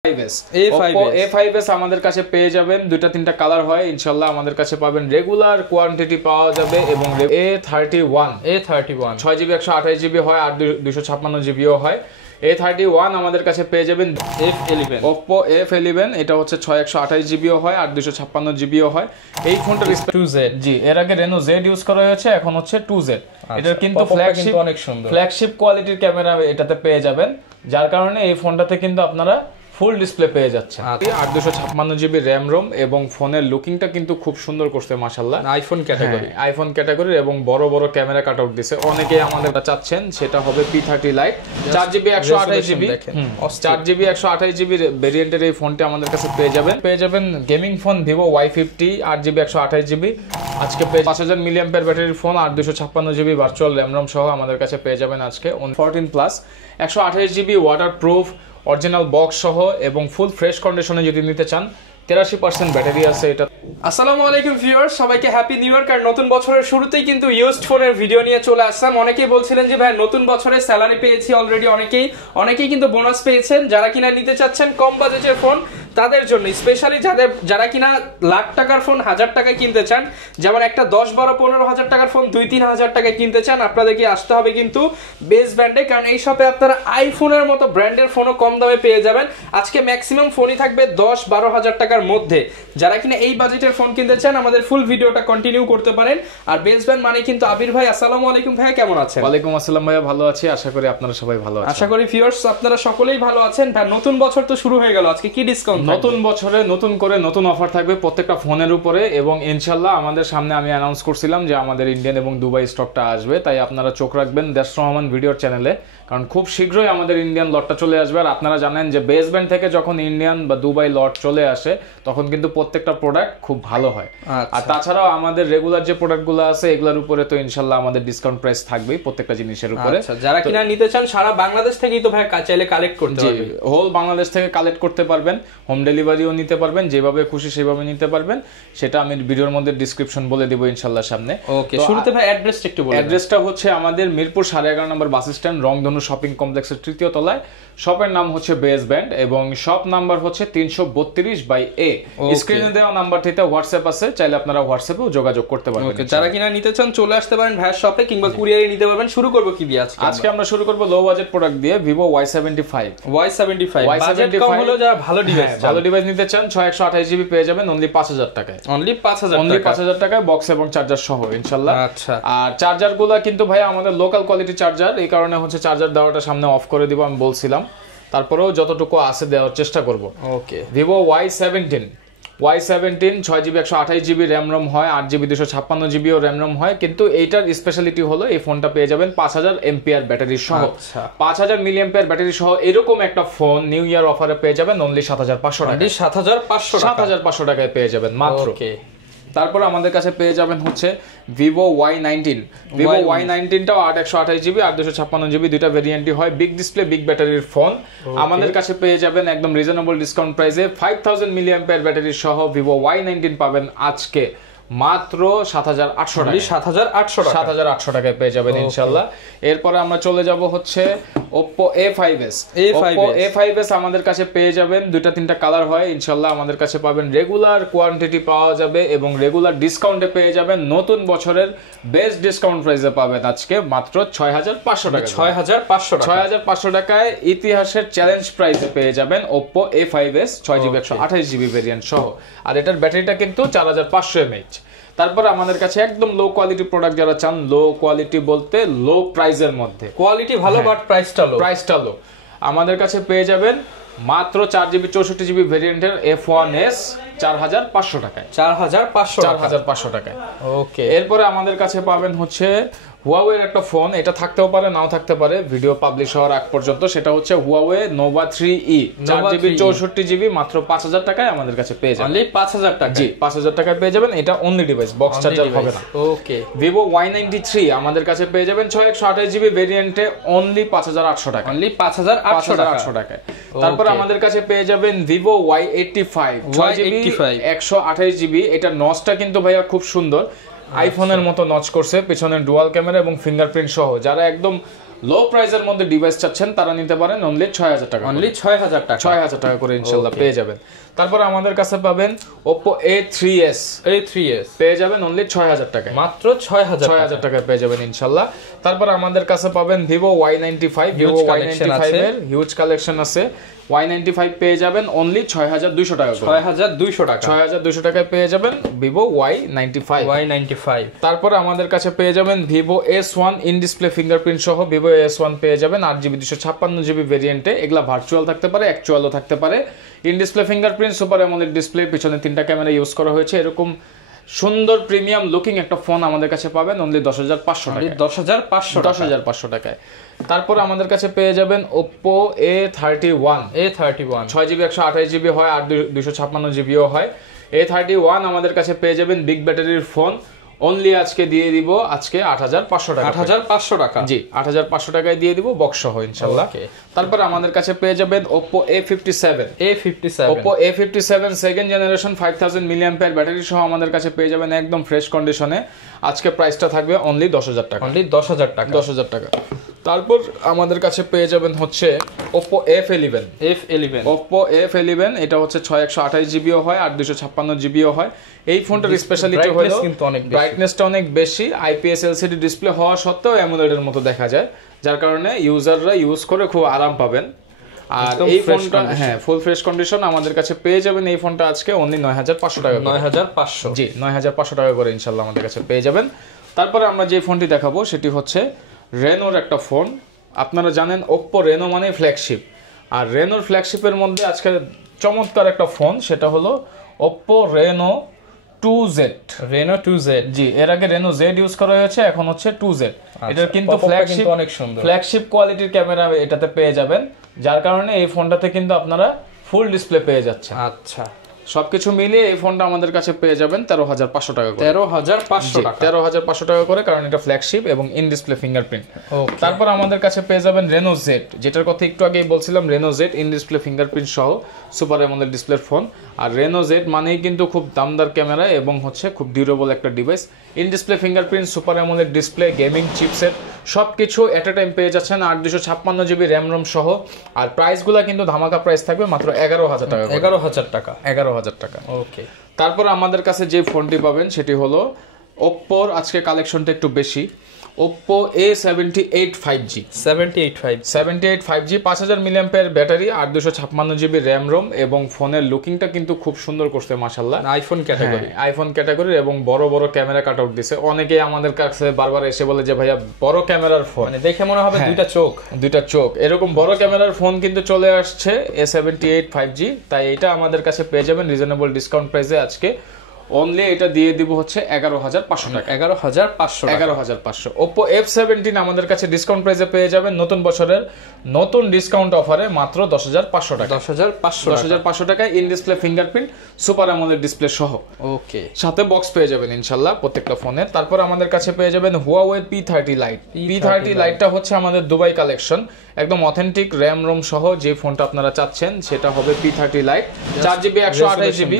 Oppo A5s আমাদের কাছে পেয়ে যাবেন দুইটা তিনটা কালার হয় ইনশাআল্লাহ আমাদের কাছে পাবেন রেগুলার কোয়ান্টিটি পাওয়া যাবে এবং A31 6GB 128GB হয় আর 256GBও হয় A31 আমাদের কাছে পেয়ে যাবেন F11 Oppo F11 এটা হচ্ছে 6128GBও হয় আর 256GBও হয় এই ফোনটার 2Z জি এর আগে Reno Z ইউজ করা হয়েছে এখন হচ্ছে 2Z এটার কিন্তু অনেক সুন্দর ফ্ল্যাগশিপ কোয়ালিটির ক্যামেরা এটাতে পেয়ে যাবেন যার কারণে এই ফোনটাতে কিন্তু আপনারা ফুল ডিসপ্লে পেয়ে যাচ্ছে 856GB RAM ROM এবং ফোনের লুকিংটা কিন্তু খুব সুন্দর করছে মাশাআল্লাহ আইফোন ক্যাটাগরি এবং বড় বড় ক্যামেরা কাটআউট দিছে অনেকেই আমাদের কাছে সেটা হবে P30 Lite 4GB 128GB 4GB 128GB ভেরিয়েন্টের এই ফোনটি আমাদের কাছে পেয়ে যাবেন gaming phone Vivo Y50 8GB 128GB আজকে পেয়ে 5000 mAh ব্যাটারির ফোন আর 256GB ভার্চুয়াল RAM ROM সহ আমাদের কাছে পেয়ে যাবেন আজকে 14 plus 128GB waterproof original box সহ এবং ফুল ফ্রেশ কন্ডিশনে যদি নিতে চান 83% ব্যাটারি আছে এটা। আসসালামু আলাইকুম ভিউয়ার্স, সবাইকে হ্যাপি নিউ ইয়ার। কারণ নতুন বছরের শুরুতেই কিন্তু ইউজড ফোনের ভিডিও নিয়ে চলে আসলাম। অনেকেই বলছিলেন যে ভাই নতুন বছরে স্যালারি পেয়েছি অলরেডি, অনেকেই কিন্তু বোনাস পেয়েছেন। যারা কিনা নিতে চাচ্ছেন কম বাজেটের ফোন তাদের জন্য স্পেশালি যারা কিনা লাখ টাকার ফোন 1000 টাকায় কিনতে চান, যেমন একটা 10-12-15 হাজার টাকার ফোন 2-3 হাজার টাকায় কিনতে চান, আপনাদেরকে আসতে হবে কিন্তু বেস ব্র্যান্ডে। কারণ এই শপে আপনারা আইফোনের মতো ব্র্যান্ডের ফোনও কম দামে পেয়ে যাবেন। আজকে ম্যাক্সিমাম ফোনই থাকবে 10-12 হাজার টাকার মধ্যে। যারা কিনা এই বাজেটের ফোন কিনতে চান আমাদের ফুল ভিডিওটা কন্টিনিউ করতে পারেন। আর বেস ব্র্যান্ড মানে কিন্তু আবির ভাই। আসসালামু আলাইকুম ভাই, কেমন আছেন? ওয়ালাইকুম আসসালাম ভাইয়া, ভালো আছি, আশা করি আপনারা সবাই ভালো আছেন। আশা করি ভিউয়ার্স আপনারা সকলেই ভালো আছেন। ভাই নতুন বছর তো শুরু হয়ে গেল, আজকে কি ডিসকাউন্ট? নতুন বছরে নতুন করে নতুন অফার থাকবে প্রত্যেকটা ফোনের উপরে এবং ইনশাআল্লাহ আমাদের সামনে আমি অ্যানাউন্স করছিলাম যে আমাদের ইন্ডিয়ান এবং দুবাই স্টকটা আসবে, তাই আপনারা চোখ রাখবেন দেশ রহমান ভিডিওর চ্যানেলে, কারণ খুব শীঘ্রই আমাদের ইন্ডিয়ান লটটা চলে আসবে। আর আপনারা জানেন যে বেস ব্যান্ড থেকে যখন ইন্ডিয়ান বা দুবাই লট চলে আসে তখন কিন্তু প্রত্যেকটা প্রোডাক্ট খুব ভালো হয়। আর তাছাড়াও আমাদের রেগুলার যে প্রোডাক্টগুলো আছে এগুলোর উপরে তো ইনশাআল্লাহ আমাদের ডিসকাউন্ট প্রাইস থাকবেই প্রত্যেকটা জিনিসের উপরে। যারা কিনা নিতে চান সারা বাংলাদেশ থেকেই তো ভাই চাইলে কালেক্ট করতে পারবেন, হোল বাংলাদেশ থেকে কালেক্ট করতে পারবেন, হোম ডেলিভারিও নিতে পারবেন, যেভাবে খুশি সেভাবে নিতে পারবেন। সেটা আমি ভিডিওর মধ্যে ডেসক্রিপশন বলে দেব ইনশাআল্লাহ সামনে। ওকে, শুরুতে ভাই অ্যাড্রেসটা একটু বলুন। অ্যাড্রেসটা হচ্ছে আমাদের মিরপুর 11.5 নম্বর বাস স্ট্যান্ড, রংধনু শপিং কমপ্লেক্সের 3য় তলায়। শপের নাম হচ্ছে বেস ব্যান্ড এবং শপ নাম্বার হচ্ছে 332/A। স্ক্রিনে দেওয়া নাম্বারটিতে হোয়াটসঅ্যাপ আছে, চাইলে আপনারা হোয়াটসঅ্যাপেও যোগাযোগ করতে পারবেন। ওকে, যারা কিনা নিতে চান চলে আসতে পারেন ভাইয়ের শপে কিংবা কুরিয়ারে নিতে পারবেন। শুরু করব কি দিয়ে আজকে আমরা শুরু করব লো বাজেট প্রোডাক্ট দিয়ে, Vivo Y75 বাজেট কম হলো, যারা ভালো ডিভাইস নিতে চান 6128GB পেয়ে যাবেন অনলি 5000 টাকায়। অনলি 5000 টাকায় বক্স এবং চার্জার সহ ইনশাআল্লাহ। আচ্ছা, আর চার্জারগুলো কিন্তু ভাই আমাদের লোকাল কোয়ালিটি চার্জার, এই কারণে হচ্ছে চার্জার দেওয়াটা সামনে অফ করে দিব আমি বলছিলাম, তারপরেও যতটুকু আছে দেওয়ার চেষ্টা করব। ওকে, Vivo Y17 6GB 128GB RAM ROM হয়, 8GB 256GB RAM ROM হয়, কিন্তু এইটার স্পেশালিটি হলো এই ফোনটা পেয়ে যাবেন 5000 mAh ব্যাটারি সহ। 5000 mAh ব্যাটারি সহ এরকম একটা ফোন নিউ ইয়ার অফারে পেয়ে যাবেন অনলি 7500 টাকা। 7500 টাকায় পেয়ে যাবেন মাত্র। তারপর আমাদের কাছে পেয়ে যাবেন হচ্ছে Vivo Y19টাও 8/128GB 8/256GB দুইটা ভেরিয়েন্টই হয়, বিগ ডিসপ্লে বিগ ব্যাটারির ফোন। আমাদের কাছে পেয়ে যাবেন একদম রিজনেবল ডিসকাউন্ট প্রাইসে 5000 mAh ব্যাটারি সহ Vivo Y19 পাবেন আজকে মাত্র 7800 টাকা। 7800 টাকায় পেয়ে যাবেন ইনশাআল্লাহ। এরপরে আমরা চলে যাব হচ্ছে Oppo A5s আমাদের কাছে পেয়ে যাবেন দুইটা তিনটা কালার হয় ইনশাআল্লাহ আমাদের কাছে পাবেন রেগুলার কোয়ান্টিটি পাওয়া যাবে এবং রেগুলার ডিসকাউন্টে পেয়ে যাবেন। নতুন বছরের বেস্ট ডিসকাউন্ট প্রাইসে পাবেন আজকে মাত্র 6500 টাকা। 6500 টাকায় ইতিহাসের চ্যালেঞ্জ প্রাইসে পেয়ে যাবেন Oppo A5s 6GB 128GB variant সহ। আর এটার ব্যাটারিটা কিন্তু 4500 mAh। তারপর আমাদের কাছে একদম লো কোয়ালিটি প্রোডাক্ট যারা চান, লো কোয়ালিটি বলতে লো প্রাইসের মধ্যে, কোয়ালিটি ভালো বাট প্রাইসটা লো, আমাদের কাছে পেয়ে যাবেন মাত্র 4GB 64GB ভেরিয়েন্টের F1s 4500 টাকায়। 4500 টাকায়। ওকে, এরপরে আমাদের কাছে পাবেন হচ্ছে Huawei এর একটা ফোন, এটা থাকতেও পারে নাও থাকতে পারে ভিডিও পাবলিশ হওয়ার আগ পর্যন্ত, সেটা হচ্ছে Huawei Nova 3E 4GB 64GB মাত্র 5000 টাকায় আমাদের কাছে পেয়ে যাবেন। অনলি 5000 টাকা। জি, 5000 টাকায় পেয়ে যাবেন। এটা অনলি ডিভাইস, বক্স চার্জার হবে না। ওকে, Vivo Y93 আমাদের কাছে পেয়ে যাবেন 6128GB ভেরিয়েন্টে অনলি 5800 টাকা। অনলি 5800 টাকায়। তারপর আমাদের কাছে পেয়ে যাবেন Vivo Y85 6GB 128GB। এটা নচটা কিন্তু ভাইয়া খুব সুন্দর, আইফোনের মতো নচ করছে, পেছনে ডুয়াল ক্যামেরা এবং ফিঙ্গারপ্রিন্ট সহ। যারা একদম লো প্রাইসের মধ্যে ডিভাইস চাচ্ছেন তারা নিতে পারেন অনলি 6000 টাকা, অনলি 6000 টাকা, 6000 টাকা করে ইনশাআল্লাহ পেয়ে যাবেন। তারপর আমাদের কাছে পাবেন Oppo A3s, পেয়ে যাবেন অনলি 6000 টাকায়, মাত্র 6000 টাকায় পেয়ে যাবেন ইনশাআল্লাহ। তারপর আমাদের কাছে পাবেন Vivo Y95, Vivo Y95 এর হিউজ কালেকশন আছে। Y95 পেয়ে যাবেন অনলি 6200 টাকা করে, 6200 টাকায় পেয়ে যাবেন Vivo Y95। তারপর আমাদের কাছে পেয়ে যাবেন Vivo S1 in display fingerprint সহ Vivo S1 পেয়ে যাবেন 8GB 256GB ভেরিয়েন্টে। এগুলা ভার্চুয়াল থাকতে পারে, অ্যাকচুয়ালও থাকতে পারে। In display fingerprint, super AMOLED display, পিছনে 3টা ক্যামেরা ইউজ করা হয়েছে। এরকম সুন্দর প্রিমিয়াম লুকিং একটা ফোন আমাদের কাছে পাবেন অনলি 10500 টাকায়, 10500 টাকায়। তারপর আমাদের কাছে পেয়ে যাবেন Oppo A31, 6GB 128GB হয় আর 256GBও হয়। A31 আমাদের কাছে পেয়ে যাবেন বিগ ব্যাটারির ফোন, অনলি আজকে দিয়ে দিব আজকে 8500 টাকা, 8500 টাকা, জি 8500 টাকায় দিয়ে দিব বক্স সহ ইনশাআল্লাহ। তারপর আমাদের কাছে পেয়ে যাবেন Oppo A57, Oppo A57 second generation 5000 mAh battery সহ আমাদের কাছে পেয়ে যাবেন একদম ফ্রেশ কন্ডিশনে। আজকে প্রাইসটা থাকবে অনলি 10000 টাকা, অনলি 10000 টাকা, 10000 টাকা। তারপর আমাদের কাছে পেয়ে যাবেন হচ্ছে Oppo F11, Oppo F11, এটা হচ্ছে 6128GBও হয় আর 256GBও হয়। এই ফোনটার স্পেশালিটি হলো ব্রাইটনেসটা অনেক বেশি, IPS LCD ডিসপ্লে হওয়া সত্ত্বেও অ্যামোলেডের মতো দেখা যায়, যার কারণে ইউজাররা ইউজ করে খুব আরাম পাবেন। আর এই ফোনটা ফুল ফ্রেশ কন্ডিশন আমাদের কাছে পেয়ে যাবেন। এই ফোনটা আজকে অনলি 9500 টাকা, 9500, জি 9500 টাকা করে ইনশাআল্লাহ আমাদের কাছে পেয়ে যাবেন। তারপরে আমরা যে ফোনটি দেখাবো সেটি হচ্ছে রেনোর একটা ফোন। আপনারা জানেন Oppo Reno মানে ফ্ল্যাগশিপ, আর রেনোর ফ্ল্যাগশিপের মধ্যে আজকে চমৎকার একটা ফোন, সেটা হলো Oppo Reno 2Z, জি এর আগে Reno Z ইউজ করা হয়েছে, এখন হচ্ছে 2Z। এটার কিন্তু ফ্ল্যাগশিপ কোয়ালিটির ক্যামেরা এটাতে পেয়ে যাবেন, যার কারণে এই ফোনটাতে কিন্তু আপনারা ফুল ডিসপ্লে পেয়ে যাচ্ছেন। আচ্ছা, সবকিছু মিলিয়ে এই ফোনটা আমাদের কাছে পেয়ে যাবেন 13500 টাকা করে, 13500 টাকা করে, কারণ এটা ফ্ল্যাগশিপ এবং ইন ডিসপ্লে ফিঙ্গারপ্রিন্ট। তারপর আমাদের কাছে পেয়ে যাবেন Reno Z, যেটার কথা একটু আগেই বলছিলাম, Reno Z in display fingerprint সহ সুপার অ্যামোলেড ডিসপ্লের ফোন। আর Reno Z মানেই কিন্তু খুব দামদার ক্যামেরা এবং হচ্ছে খুব ডিউরেবল একটা device. In display fingerprint, super AMOLED display, gaming chipset সবকিছু এট এ টাইম পেয়ে যাচ্ছেন 8 256GB র্যাম রোম সহ। আর প্রাইসগুলো কিন্তু ধামাকা প্রাইস থাকবে মাত্র 11000 টাকা, 11000 টাকা। ওকে, তারপর আমাদের কাছে যে ফোনটি পাবেন সেটি হলো Oppo-র আজকে কালেকশনটা একটু বেশি, Oppo A78 5G, 78 5G 5000 mAh battery, 8 256GB RAM ROM এবং ফোনের লুকিংটা কিন্তু খুব সুন্দর করছে মাশাআল্লাহ। আইফোন ক্যাটাগরি এবং বড় বড় ক্যামেরা কাট আউট দিছে। অনেকেই আমাদের কাছে বারবার এসে বলে যে ভাইয়া বড় ক্যামেরার ফোন, মানে দেখে মনে হবে দুইটা চোখ, এরকম বড় ক্যামেরার ফোন কিন্তু চলে আসছে A78 5G। তাই এটা আমাদের কাছে পেয়ে যাবেন রিজনেবল ডিসকাউন্ট প্রাইসে আজকে অনলি এটা দিয়ে দিব হচ্ছে 11500 টাকা, 11500। Oppo F17 আমাদের কাছে ডিসকাউন্ট প্রাইসে পেয়ে যাবেন নতুন বছরের নতুন ডিসকাউন্ট অফারে মাত্র 10500 টাকা, 10500 টাকায় in display fingerprint, super AMOLED display সহ। ওকে, সাথে সাথে বক্স পেয়ে যাবেন ইনশাআল্লাহ প্রত্যেকটা ফোনে। তারপর আমাদের কাছে পেয়ে যাবেন Huawei P30 Lite, P30 Liteটা হচ্ছে আমাদের দুবাই কালেকশন, একদম অথেন্টিক র্যাম রোম সহ যে ফোনটা আপনারা চাচ্ছেন সেটা হবে P30 Lite, 4GB 128GB,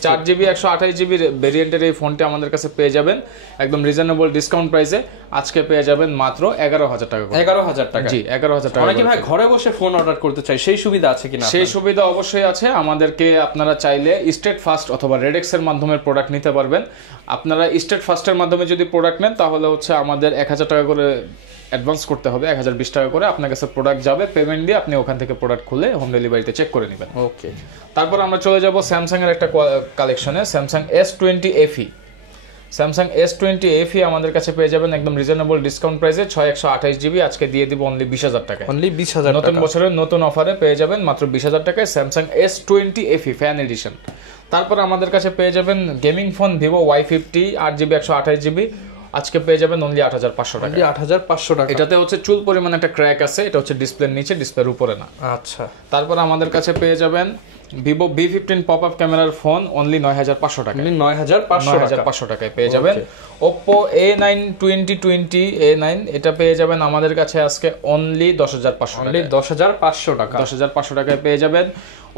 4GB 128GB ভেরিয়েন্টের এই ফোনটি আমাদের কাছে পেয়ে যাবেন একদম রিজনেবল ডিসকাউন্ট প্রাইসে আজকে পেয়ে যাবেন মাত্র 11000 টাকা, 11000 টাকা, জি 11000 টাকা। অনেকে ভাই ঘরে বসে ফোন অর্ডার করতে চাই, সেই সুবিধা আছে কিনা? সেই সুবিধা অবশ্যই আছে। আমাদেরকে আপনারা চাইলে স্টেট ফাস্ট অথবা রেডেক্স এর মাধ্যমে প্রোডাক্ট নিতে পারবেন। আপনারা স্টেট ফাস্টের মাধ্যমে যদি প্রোডাক্ট নেন তাহলে হচ্ছে আমাদের 1000 টাকা করে অ্যাডভান্স করতে হবে, 1020 টাকা করে আপনার কাছে প্রোডাক্ট যাবে, পেমেন্ট দিয়ে আপনি ওখান থেকে প্রোডাক্ট খুলে হোম ডেলিভারিতে চেক করে নেবেন। ওকে, তারপর আমরা চলে যাব স্যামসাং এর একটা কালেকশনে, Samsung S20 FE। Samsung S20 FE আমাদের কাছে পেয়ে যাবেন একদম রিজনেবল ডিসকাউন্ট প্রাইসে 6128GB আজকে দিয়ে দিব অনলি 20000 টাকা, অনলি 20000 টাকা। নতুন বছরের নতুন অফারে পেয়ে যাবেন মাত্র 20000 টাকায় Samsung S20 FE fan addition. তারপর আমাদের কাছে পেয়ে যাবেন gaming phone Vivo Y50 8GB 128GB আজকে পেয়ে যাবেন অনলি 8500 টাকা, 8500 টাকা। এটাতে হচ্ছে চুল পরিমাণ একটা ক্র্যাক আছে, এটা হচ্ছে ডিসপ্লের নিচে, ডিসপ্লের উপরে না। আচ্ছা, তারপর আমাদের কাছে পেয়ে যাবেন Vivo V15 পপআপ ক্যামেরার ফোন অনলি 9500 টাকা, 9500 টাকায় পেয়ে যাবেন। Oppo A9 2020 A9 এটা পেয়ে যাবেন আমাদের কাছে আজকে অনলি 10500 টাকা, অনলি 10500 টাকা, 10500 টাকায় পেয়ে যাবেন।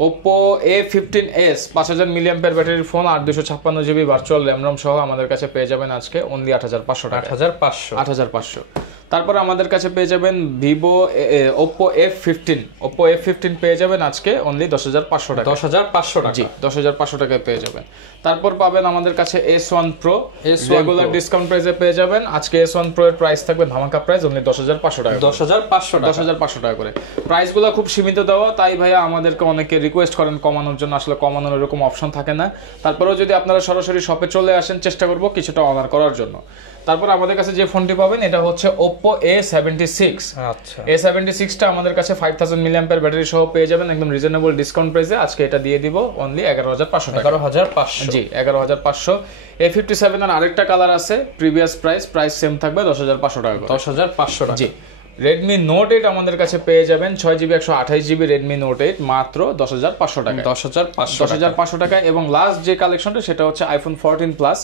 Oppo A15s 5000 mAh ব্যাটারির phone, 8 256GB virtual RAM ROM সহ আমাদের কাছে পেয়ে যাবেন আজকে অনলি 8500 টাকা, 8500। তারপর আমাদের কাছে পেয়ে যাবেন ভিভো ওপ্পো F15 পেয়ে যাবেন আজকে অনলি 10,500 টাকা। 10,500 টাকা, জি 10,500 টাকায় পেয়ে যাবেন। তারপর পাবেন আমাদের কাছে S1 Pro রেগুলার ডিসকাউন্ট প্রাইসে পেয়ে যাবেন। আজকে S1 Pro এর প্রাইস থাকবে ধামাকা প্রাইস অনলি 10,500 টাকা। 10,500 টাকা করে। প্রাইসগুলো খুব সীমিত দেওয়া, তাই ভাইয়া আমাদেরকে অনেকে রিকোয়েস্ট করেন কমানোর জন্য, আসলে কমানোর এরকম অপশন থাকে না। তারপরেও যদি আপনারা সরাসরি শপে চলে আসেন চেষ্টা করব কিছুটা অনার করার জন্য। তারপর আমাদের কাছে যে ফোনটি পাবেন এটা হচ্ছে Oppo A76। আচ্ছা, A76টা আমাদের কাছে 5000 mAh ব্যাটারি সহ পেয়ে যাবেন একদম রিজনেবল ডিসকাউন্ট প্রাইসে। আজকে এটা দিয়ে দিব অনলি 11,500 টাকা। 11,500, জি 11,500। A57 এর আরেকটা কালার আছে, প্রিভিয়াস প্রাইস সেম থাকবে 10,500 টাকা। 10,500 টাকা। জি Redmi Note 8 আমাদের কাছে পেয়ে যাবেন 6GB 128GB Redmi Note 8 মাত্র 10,500 টাকা। 10,500 টাকা। এবং লাস্ট যে কালেকশনটা সেটা হচ্ছে iPhone 14 Plus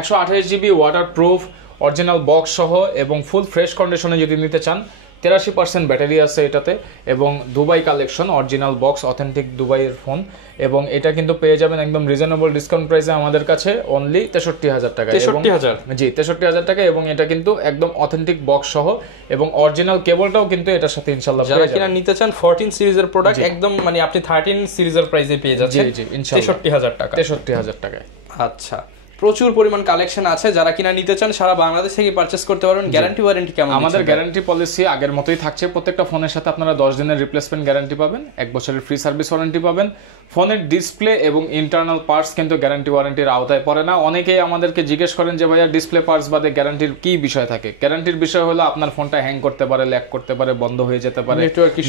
128GB waterproof original box সহ এবং ফুল ফ্রেশ কন্ডিশনে যদি নিতে চান 83% ব্যাটারি আছে এটাতে, এবং Dubai collection original box authentic দুবাইয়ের ফোন, এবং এটা কিন্তু পেয়ে যাবেন একদম রিজনেবল ডিসকাউন্ট প্রাইসে আমাদের কাছে অনলি 63,000 টাকা। 63,000, জি 63,000 টাকা। এবং এটা কিন্তু একদম অথেন্টিক বক্স সহ এবং অরিজিনাল কেবলটাও কিন্তু এটার সাথে ইনশাআল্লাহ যারা কিনা নিতে চান 14 সিরিজের প্রোডাক্ট একদম মানে আপনি 13 সিরিজের প্রাইসে পেয়ে যাচ্ছেন। জি ইনশাআল্লাহ 63,000 টাকা। 63,000 টাকায়। আচ্ছা, প্রচুর পরিমাণ কালেকশন আছে, যারা কিনা নিতে চান সারা বাংলাদেশ থেকে পারচেজ করতে পারবেন। গ্যারান্টি ওয়ারেন্টি কেমন? আমাদের গ্যারান্টি পলিসি আগের মতোই থাকছে। প্রত্যেকটা ফোনের সাথে আপনারা 10 দিনের রিপ্লেসমেন্ট গ্যারান্টি পাবেন, 1 বছরের ফ্রি সার্ভিস ওয়ারেন্টি পাবেন। ফোনের ডিসপ্লে এবং ইন্টারনাল পার্টস কিন্তু গ্যারান্টি ওয়ারেন্টির আওতায় পড়ে না। অনেকেই আমাদেরকে জিজ্ঞেস করেন যে ভাইয়া ডিসপ্লে পার্টস বাদে গ্যারান্টির কি বিষয় থাকে? গ্যারান্টির বিষয় হলো আপনার ফোনটা হ্যাং করতে পারে, ল্যাগ করতে পারে, বন্ধ হয়ে যেতে পারে,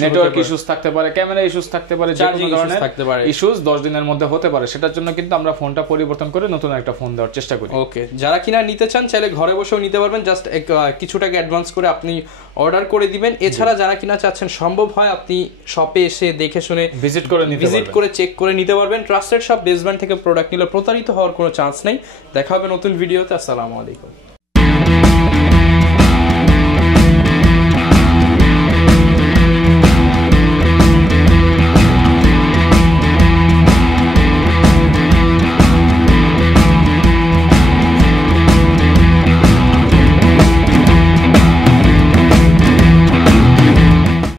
নেটওয়ার্ক ইস্যুস থাকতে পারে, ক্যামেরা ইস্যুস থাকতে পারে, যে কোনো ধরনের ইস্যুস 10 দিনের মধ্যে হতে পারে। সেটার জন্য কিন্তু আমরা ফোনটা পরিবর্তন করে নতুন একটা ফোন দেওয়ার চেষ্টা করি। ওকে, যারা কিনা নিতে চান চাইলে ঘরে বসেও নিতে পারবেন, জাস্ট কিছু টাকা অ্যাডভান্স করে আপনি অর্ডার করে দিবেন। এছাড়া যারা কিনা চাচ্ছেন সম্ভব হয় আপনি শপে এসে দেখে শুনে ভিজিট করে চেক করে নিতে পারবেন। ট্রাস্টেড শপ বেসব্যান্ড থেকে প্রোডাক্ট নিলে প্রতারিত হওয়ার কোনো চান্স নেই। দেখা হবে নতুন ভিডিওতে। আসসালামু আলাইকুম।